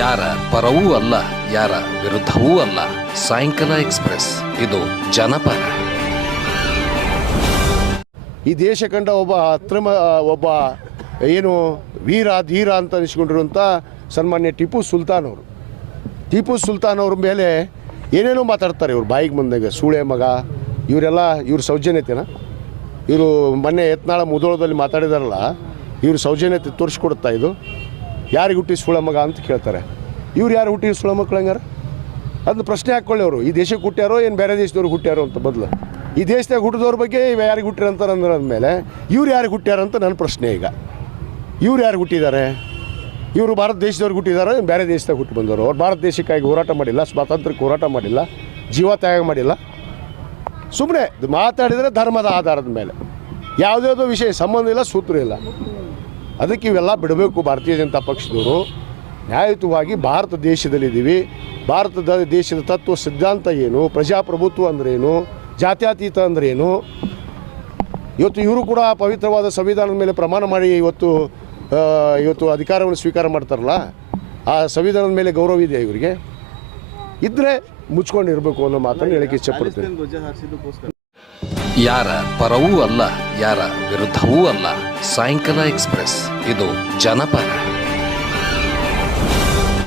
ಯಾರ ಪರವೂ ಅಲ್ಲ, ಯಾರ ವಿರುದ್ಧವೂ ಅಲ್ಲ. ಸಾಯಂಕಾಲ ಎಕ್ಸ್ಪ್ರೆಸ್, ಇದು ಜನಪರ. ಈ ದೇಶ ಕಂಡ ಒಬ್ಬ ಅತ್ರಮ ಒಬ್ಬ ಏನು ವೀರ, ಧೀರ ಅಂತ ಅನಿಸ್ಕೊಂಡಿರುವಂಥ ಸನ್ಮಾನ್ಯ ಟಿಪ್ಪು ಸುಲ್ತಾನ್ ಅವರು ಟಿಪ್ಪು ಸುಲ್ತಾನ್ ಅವ್ರ ಮೇಲೆ ಏನೇನೋ ಮಾತಾಡ್ತಾರೆ ಇವ್ರು, ಬಾಯಿಗೆ ಬಂದಾಗ, ಸೂಳೆ ಮಗ, ಇವರೆಲ್ಲ, ಇವ್ರ ಸೌಜನ್ಯತೆನ? ಇವರು ಮೊನ್ನೆ ಯತ್ನಾಳ ಮುದೋಳದಲ್ಲಿ ಮಾತಾಡಿದಾರಲ್ಲ, ಇವ್ರ ಸೌಜನ್ಯತೆ ತೋರಿಸ್ಕೊಡುತ್ತಾ ಇದು? ಯಾರಿಗೆ ಹುಟ್ಟಿ ಸುಳ ಮಗ ಅಂತ ಕೇಳ್ತಾರೆ. ಇವ್ರು ಯಾರು ಹುಟ್ಟಿ ಸುಳ ಮಕ್ಕಳು ಹಂಗಾರ? ಅದನ್ನ ಪ್ರಶ್ನೆ ಹಾಕ್ಕೊಳ್ಳಿ ಅವರು. ಈ ದೇಶಕ್ಕೆ ಹುಟ್ಟ್ಯಾರೋ ಏನು ಬೇರೆ ದೇಶದವ್ರು ಹುಟ್ಟ್ಯಾರೋ ಅಂತ ಬದಲು ಈ ದೇಶದಾಗ ಹುಟ್ಟಿದವ್ರ ಬಗ್ಗೆ ಇವ ಯಾರಿಗೆ ಹುಟ್ಟಿರ ಅಂತಾರೆ ಇವ್ರು ಯಾರಿಗೆ ಹುಟ್ಟ್ಯಾರಂತ ನನ್ನ ಪ್ರಶ್ನೆ ಈಗ. ಇವ್ರು ಯಾರು ಹುಟ್ಟಿದ್ದಾರೆ? ಇವರು ಭಾರತ ದೇಶದವ್ರಿಗೆ ಹುಟ್ಟಿದಾರೋ ಏನು ಬೇರೆ ದೇಶದಾಗ ಹುಟ್ಟಿ ಬಂದವರು? ಅವ್ರು ಭಾರತ ದೇಶಕ್ಕಾಗಿ ಹೋರಾಟ ಮಾಡಿಲ್ಲ, ಸ್ವಾತಂತ್ರ್ಯಕ್ಕೆ ಹೋರಾಟ ಮಾಡಿಲ್ಲ, ಜೀವ ತ್ಯಾಗ ಮಾಡಿಲ್ಲ. ಸುಮ್ಮನೆ ಮಾತಾಡಿದರೆ ಧರ್ಮದ ಆಧಾರದ ಮೇಲೆ. ಯಾವುದ್ಯಾವುದೋ ವಿಷಯ, ಸಂಬಂಧ ಇಲ್ಲ, ಸೂತ್ರ ಇಲ್ಲ. ಅದಕ್ಕೆ ಇವೆಲ್ಲ ಬಿಡಬೇಕು ಭಾರತೀಯ ಜನತಾ ಪಕ್ಷದವರು. ನ್ಯಾಯಯುತವಾಗಿ ಭಾರತ ದೇಶದಲ್ಲಿದ್ದೀವಿ. ಭಾರತದ ದೇಶದ ತತ್ವ ಸಿದ್ಧಾಂತ ಏನು? ಪ್ರಜಾಪ್ರಭುತ್ವ ಅಂದ್ರೇನು? ಜಾತ್ಯತೀತ ಅಂದ್ರೇನು? ಇವತ್ತು ಇವರು ಕೂಡ ಪವಿತ್ರವಾದ ಸಂವಿಧಾನದ ಮೇಲೆ ಪ್ರಮಾಣ ಮಾಡಿ ಇವತ್ತು ಇವತ್ತು ಅಧಿಕಾರವನ್ನು ಸ್ವೀಕಾರ ಮಾಡ್ತಾರಲ್ಲ? ಆ ಸಂವಿಧಾನದ ಮೇಲೆ ಗೌರವ ಇದೆ ಇವರಿಗೆ? ಇದ್ರೆ ಮುಚ್ಕೊಂಡಿರಬೇಕು ಅನ್ನೋ ಮಾತನ್ನು ಹೇಳಕ್ಕೆ ಇಷ್ಟಪಡ್ತೇನೆ ಯಾರ ಪರವೂ ಅಲ್ಲ. ಯಾರ ವಿರುದ್ಧವೂ ಅಲ್ಲ. ಸಾಯಂಕಾಲ ಎಕ್ಸ್ಪ್ರೆಸ್. ಇದು ಜನಪರ.